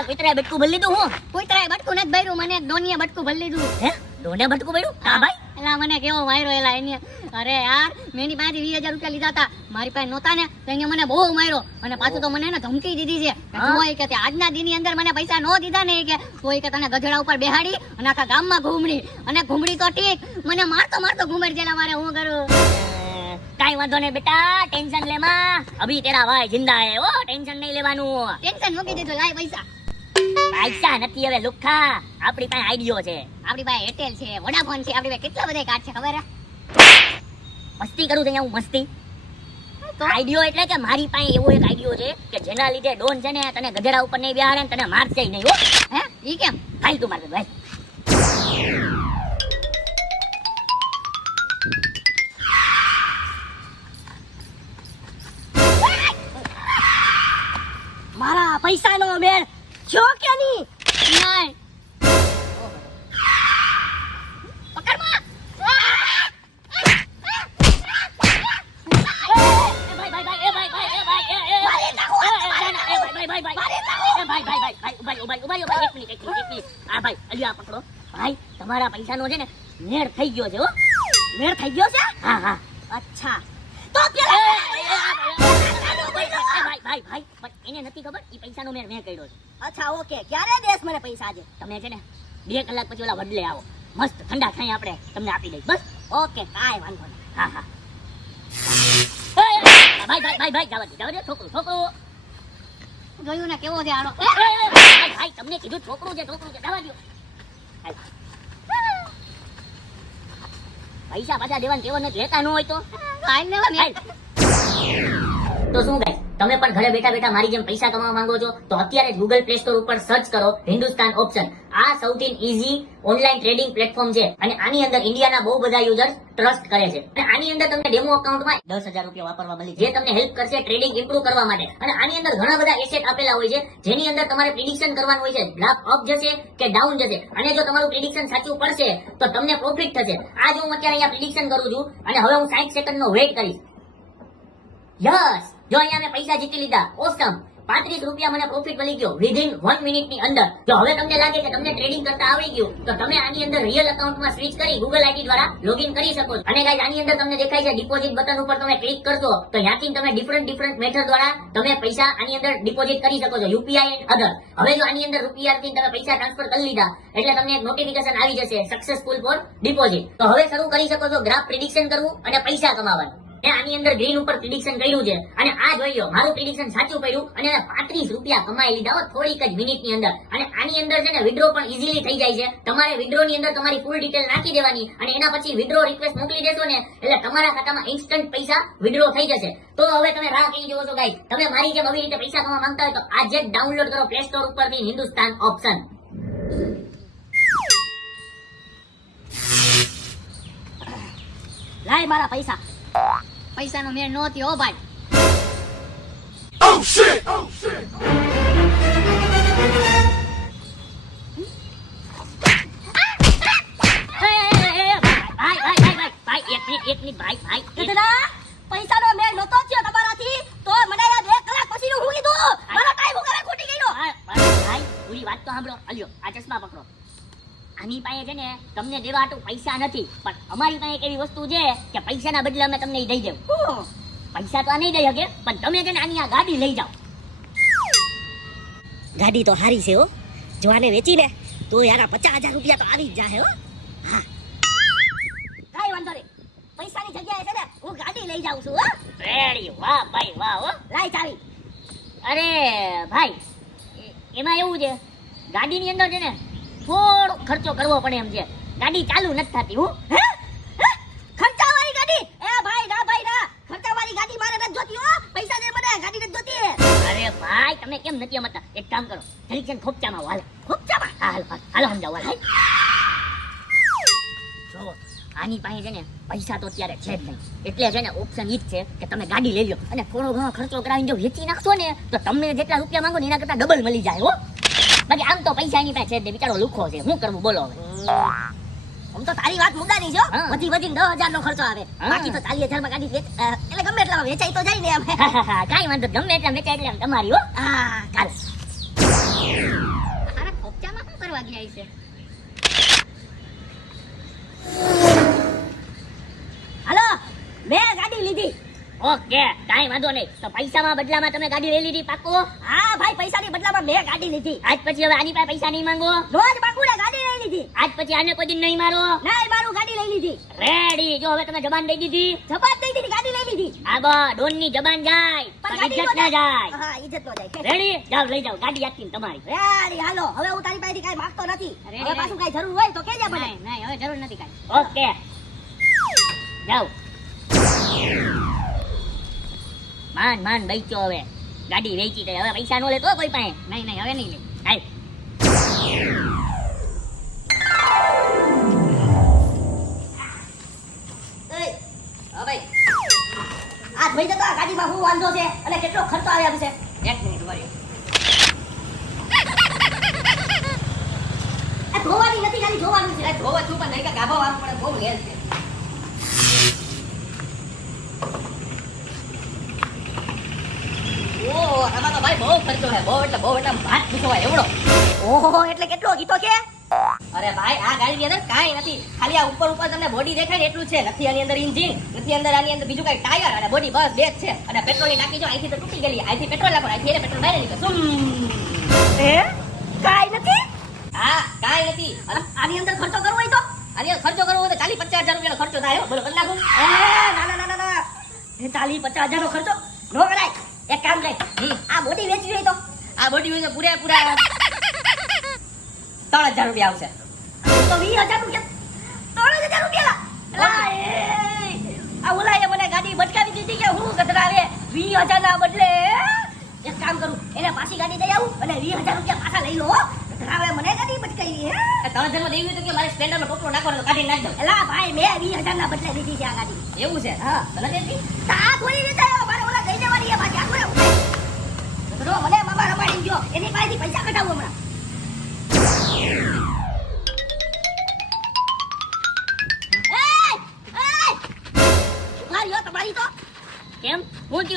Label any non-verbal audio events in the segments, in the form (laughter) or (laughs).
એટલે કુતરાએ બટકું ભરી લીધું હું? કૂતરાએ બટકું નથી ભર્યું મને ડોનીએ બટકું ભરી લીધું. હે? ડોને બટકું ભર્યું? હા ભાઈ. એલા મને કેવો માર્યો એલા એને અરે યાર મેની પાસે વીસ હજાર રૂપિયા લીધા હતા. મારી પાસે નહોતા ને તો એને મને બહુ માર્યો. અને પાછું તો મને એને ધમકી દીધી છે કોઈ કે આજના દીની અંદર મને પૈસા નો દીધા ને કે કોઈ કે તને ગધેડા ઉપર બેહાડી અને આખા ગામમાં ઘૂમડી. અને ઘૂમડી તો ઠીક મને મારતો મારતો ઘૂમડ જેલા મારે હું કરું? કઈ વાંધો નહીં બેટા ટેન્શન લેમાં અભી તેરા ભાઈ જિંદા હે ઓ ટેન્શન નહીં લેવાનું. ટેન્શન મૂકી દીધું લાય પૈસા. પૈસા નથી હવે લુખ્ખા આપણી પાસે આઈડિયો છે. આપણી પાસે એરટેલ છે વોડાફોન છે આપણી પાસે કેટલા બધા કાર્ડ છે ખબર મસ્તી કરું છું અહીંયા હું મસ્તી. તો? આઈડિયો એટલે કે મારી પાસે એવો એક આઈડિયો છે કે જેના લીધે ડોન છે ને તને ગધેડા ઉપર નહીં બેહાડે ને તને મારશે નહીં હો. હે? ઈ કેમ? ભાઈ તું માર ભાઈ. મારા પૈસાનો મેળ. છો કે નહીં નહીં તમારા પૈસાનો છે ને મેળ થઈ ગયો છે મેળ થઈ ગયો છે હા હા અચ્છા તો ભાઈ ભાઈ ભાઈ પણ એને નથી ખબર ઈ પૈસાનો મેળ મેં કર્યો છે. અચ્છા ઓકે. ક્યારે દેશ મને પૈસા આજે? તમે છે ને બે કલાક પછી ઓલા વડલે આવો. મસ્ત ઠંડા થાય આપણે તમને આપી દઈ બસ. ઓકે કાંઈ વાંધો નહીં. હા હા. ભાઈ ભાઈ ભાઈ ભાઈ જવા દે જવા દે છોકરું છોકરું. જોયું ને કેવો છે એ, ભાઈ ભાઈ તમને કીધું છોકરું છે છોકરું છે જવા દો. પૈસા પાછા દેવાનું કેવો નથી લેતા ન હોય તો. કાંઈ લેવા. તો શું ગાય તમે પણ ઘરે બેઠા બેઠા મારી જેમ પૈસા કમાવા માંગો છો, તો અત્યારે ગૂગલ પ્લે સ્ટોર ઉપર સર્ચ કરો હિન્દુસ્તાન ઓપ્શન આ સૌથી ઇઝી ઓનલાઈન ટ્રેડિંગ પ્લેટફોર્મ છે અને આની અંદર ઇન્ડિયાના બહુ બધા યુઝર્સ ટ્રસ્ટ કરે છે. અને આની અંદર તમને ડેમો અકાઉન્ટમાં દસ હજાર રૂપિયા વાપરવા મળી જે તમને હેલ્પ કરશે ટ્રેડિંગ ઇમ્પ્રુવ કરવા માટે. અને આની અંદર ઘણા બધા એસેટ આપેલા હોય છે, જેની અંદર તમારે પ્રિડિક્શન કરવાનું હોય છે. લાભ અપ જશે કે ડાઉન જશે? અને જો તમારું પ્રિડિક્શન સાચું પડશે, તો તમને પ્રોફિટ થશે. આ જો હું અત્યારે અહીંયા પ્રિડિક્શન કરું છું. અને હવે હું સાઈઠ સેકન્ડનો વેઇટ કરીશ. યસ જો અહીંયા મેં પૈસા જીતી લીધા, ઓસમ. પાંત્રીસ રૂપિયા મને પ્રોફિટ મળી ગયો વિધિન વન મિનિટની અંદર. જો હવે તમને લાગે કે તમને ટ્રેડિંગ કરતા આવડી ગયું, તો તમે આની અંદર રિયલ એકાઉન્ટમાં સ્વિચ કરી ગૂગલ આઈડી દ્વારા લોગિન કરી શકો અને ગાઈઝ આની અંદર તમને દેખાય છે ડિપોઝિટ બટન ઉપર તમે ક્લિક કરશો, તો ત્યાંથી તમે ડિફરન્ટ ડિફરન્ટ મેથડ દ્વારા તમે પૈસા આની અંદર ડિપોઝિટ કરી શકો છો યુપીઆઈ એન્ડ અધર હવે જો આની અંદર રૂપિયા થી તમે પૈસા ટ્રાન્સફર કરી લીધા, એટલે તમને એક નોટિફિકેશન આવી જશે સક્સેસફુલ ફોર ડિપોઝિટ તો હવે શરૂ કરી શકો છો ગ્રાફ પ્રિડિક્શન કરવું અને પૈસા કમાવાનું. મેં આની અંદર ગ્રીન ઉપર પ્રિડિક્શન કર્યું છે. અને આ જોઈ મારું પ્રિડિક્શન સાચું પડ્યું અને પાંત્રીસ રૂપિયા કમાઈ લીધા હો, થોડીક જ મિનિટની અંદર. અને આની અંદર છે ને વિડ્રો પણ ઇઝીલી થઈ જાય છે. તમારે વિડ્રો ની અંદર તમારી ફૂલ ડિટેલ નાખી દેવાની અને એના પછી વિડ્રો રિક્વેસ્ટ મોકલી દેશો ને, એટલે તમારા ખાતામાં ઇન્સ્ટન્ટ પૈસા વિડ્રો થઈ જશે. તો હવે તમે રાહ કહી જુઓ છો ગાઈસ તમે મારી જેમ આવી રીતે પૈસા કમાવા માંગતા હોય તો આજે જ ડાઉનલોડ કરો પ્લે સ્ટોર ઉપરથી હિન્દુસ્તાન ઓપ્શન લાય મારા પૈસા. પૈસાનો મેળ નો થયો હો ભાઈ Oh shit! Oh shit! ભાઈ ભાઈ ભાઈ ભાઈ ભાઈ એક મિનિટ એક મિનિટ ભાઈ ભાઈ આની પાસે છે ને તમને દેવા હાટુ પૈસા નથી. પણ અમારી પાસે એક એવી વસ્તુ છે કે પૈસાના બદલે અમે તમને દઈ દેવું. પૈસા તો આ નહીં દઈ શકે પણ તમે છે ને આની આ ગાડી લઈ જાઓ. ગાડી તો હારી છે હો. જો આને વેચીને તો યાર પચાસ હજાર રૂપિયા તો આવી જ જાહે હો. કાંઈ વાંધો નહીં. પૈસાની જગ્યાએ છે ને હું ગાડી લઈ જાઉં છું હો. રેડી. વાહ ભાઈ વાહ હો. લાય ચાવી. અરે ભાઈ એમાં એવું છે ગાડીની અંદર છે ને થોડો ખર્ચો કરવો પડે એમ છે. ગાડી ચાલુ નથી થતી, હું? હે? ખર્ચાવાળી ગાડી? એ ભાઈ, ના ભાઈ, ના. ખર્ચાવાળી ગાડી મારે પૈસા ગાડી નથી અરે ભાઈ, તમે કેમ નથી આની પાસે છે ને પૈસા તો અત્યારે છે જ એટલે છે ને ઓપ્શન ઈ છે કે તમે ગાડી લઈ લો અને થોડો ઘણો ખર્ચો કરાવીને જો વેચી નાખશો ને, તો તમને જેટલા રૂપિયા માંગો ને એના કરતા ડબલ મળી જાય, હો. બાકી આમ તો પૈસા એની પાસે છે બિચારો લુખો છે. શું કરવું? બોલો હવે. આમ તો તારી વાત મુદ્દાની છે. વધી વધીને દસ હજાર નો ખર્ચો આવે. બાકી તો ચાલીસ હજારમાં ગાડી એટલે ગમે એટલા વેચાઈ તો જાય ને અમે કાંઈ વાંધો. ગમે એટલા વેચાય એટલે તમારી હો. હા હાલ. આવી છે હાલો મેં ગાડી લીધી. ઓકે કાઈ વાંધો નહીં. તો પૈસામાં બદલામાં તમે ગાડી લઈ લીધી પાકો હા ભાઈ પૈસાની બદલામાં મેં ગાડી લીધી. આજ પછી હવે આની પાસે પૈસા નહીં માંગો? રોજ ને ગાડી લઈ લીધી. આજ પછી આને કોઈ દિન નહીં મારો? ના મારું ગાડી લઈ લીધી. રેડી જો હવે તમે જબાન દઈ દીધી. જબાન દઈ દીધી ગાડી લઈ લીધી. આ બા ડોનની જબાન જાય પણ ઇજ્જત ના જાય. હા ઇજ્જત નો જાય. રેડી જાવ લઈ જાવ ગાડી આપી તમારી. રેડી હાલો. હવે હું તારી પાસેથી કાઈ માંગતો નથી. હવે પાછું કાઈ જરૂર હોય તો કેજે મને. નહીં નહીં હવે જરૂર નથી કાઈ. ઓકે જાઓ. માન માન બેચ્યો હવે. ગાડી વેચી દે. હવે પૈસા નો લેતો કોઈ પાસે. નહીં નહીં હવે નહીં લે. હાલ. ભાઈ. આ ભાઈ જતો આ ગાડીમાં હું વાંધો છે? અને કેટલો ખર્ચો આવે એમ છે? એક મિનિટ વળી. ધોવાની નથી ખાલી જોવાનું છે. ધોવા છું પણ નહીં કે ગાભા વાળું પડે બહુ લેલ છે. તો ભાઈ બહુ ખર્ચો હે બહુ એટલે બહુ એટલે ભાત પૂછવાય એવડો. ઓહો એટલે કેટલો ગીતો છે? અરે ભાઈ આ ગાડી અંદર કાંઈ નથી. ખાલી આ ઉપર ઉપર તમને બોડી દેખાય ને એટલું છે. નથી આની અંદર ઇન્જિન નથી અંદર આની અંદર બીજું કઈ ટાયર અને બોડી બસ બે જ છે. અને પેટ્રોલની ટાંકી જો અહીંથી તો તૂટી ગયેલી અહીંથી પેટ્રોલ નાખો અહીંથી પેટ્રોલ બહાર નીકળે સુમ એ કાંઈ નથી? હા કાંઈ નથી. આની અંદર ખર્ચો કરવો હોય તો? આની અંદર ખર્ચો કરવો હોય તો ચાલી પચાસ હજાર રૂપિયાનો ખર્ચો થાય. બોલો એ ના ના ના ના ચાલી પચાસ હજારનો ખર્ચો? નો કરાય એક કામ કર. આ બોડી વેચવી હોય તો? આ બોડી વેચે પૂરે પૂરા (laughs) ત્રણ હજાર રૂપિયા આવશે. તો વીસ હજાર રૂપિયા. ત્રણ હજાર રૂપિયા. આ ઓલાએ મને ગાડી બટકાવી દીધી કે હું ગધરાવે? વીસ હજાર ના બદલે એક કામ કરું એને પાછી ગાડી દઈ આવું અને વીસ હજાર રૂપિયા પાછા લઈ લો. ગધરાવે મને ગાડી બટકાવી હે? ત્રણ હજારમાં દેવી હોય તો કે મારે સ્પ્લેન્ડરમાં ટોપલો નાખવાનો તો કાઢી નાખ એલા ભાઈ મેં વીસ હજાર ના બદલે લીધી છે આ ગાડી. એવું છે? હા. તને દેતી? તા થોડી રીતે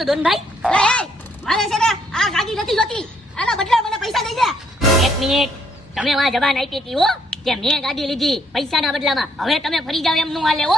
થયું ડોનભાઈ લે, મારે છે ને આ ગાડી નથી જોતી. આના બદલે મને પૈસા દઈ દે. એક મિનિટ. તમે વા જવાન આપી હતી હો કે મેં ગાડી લીધી પૈસાના બદલામાં. હવે તમે ફરી જાવ એમ નું હાલે હો.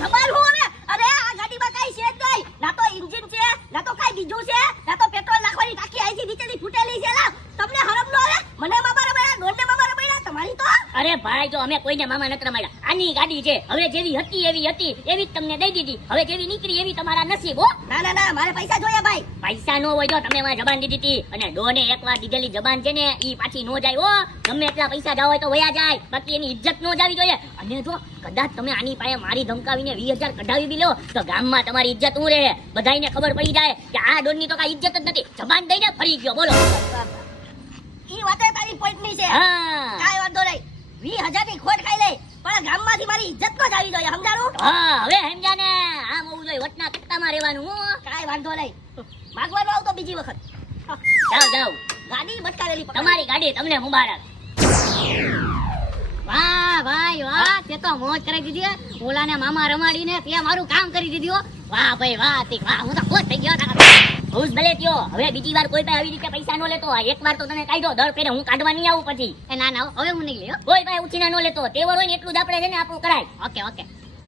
ખબર હું હવે? અરે આ ગાડીમાં કાઈ છે જ નહીં. ના તો એન્જિન છે ના તો કાંઈ બીજું છે ના તો પેટ્રોલ નાખવાની ટાંકી આઈથી નીચેથી ફૂટેલી છે લા તમને હરમ નો આવે મને મામા રમાડ્યા ડોનને મામા રમાડ્યા તમારી તો અરે ભાઈ જો અમે કોઈને મામા નત્ર માર્યા. આની ગાડી છે. હવે જેવી હતી એવી હતી. એવી જ તમને દઈ દીધી. હવે જેવી નીકળી એવી તમારા નસીબ હો. ના ના ના મારે પૈસા જોઈએ ભાઈ. પૈસા નો હોય જો તમે વાં જબાન દીધી હતી. અને ડોને એકવાર દીધેલી જબાન છે ને ઈ પાછી નો જાય હો. ગમે એટલા પૈસા જાવ હોય તો વયા જાય. બાકી એની ઇજ્જત નો જાવી જોઈએ. અને જો કદાચ તમે આની પાસે મારી ધમકાવીને વીસ હજાર કઢાવી બી લો તો ગામમાં તમારી ઇજ્જત હું રહે? બધાને ખબર પડી જાય કે આ ડોનની તો કાંઈ ઇજ્જત જ નથી. જબાન દઈને ફરી ગયો બોલો. ઈ વાત તારી પોઈન્ટની છે. હા. કાંઈ વાંધો નહીં. વીસ હજારની ખોટ ખાઈ લઈ. પણ ગામમાંથી મારી ઇજ્જત નો જાવી જોઈએ સમજાણું? હા હવે સમજા ને આમ હોવું જોઈએ વટના કટ્ટામાં રહેવાનું કાંઈ વાંધો નહીં. માગવાનું આવતો બીજી વખત. જાઓ જાઓ. ગાડી બટકાવેલી તમારી ગાડી તમને મુબારક. વાહ ભાઈ વાહ. તે તો મોજ કરી દીધી ઓલાને મામા રમાડીને તે મારું કામ કરી દીધું વાહ ભાઈ વાહ વાહ. હું તો ખુશ થઈ ગયો ખુશ ભલે થયો. હવે બીજી વાર કોઈ ભાઈ આવી રીતે પૈસા નો લેતો એક વાર તો તને કાઢો દર ફેરે હું કાઢવા નહીં આવું પછી. એ ના ના હવે હું નહીં લ્યો કોઈ ભાઈ ઉછીના નો લેતો તેવર હોય ને એટલું જ આપણે છે ને આપણું કરાય. Okay okay.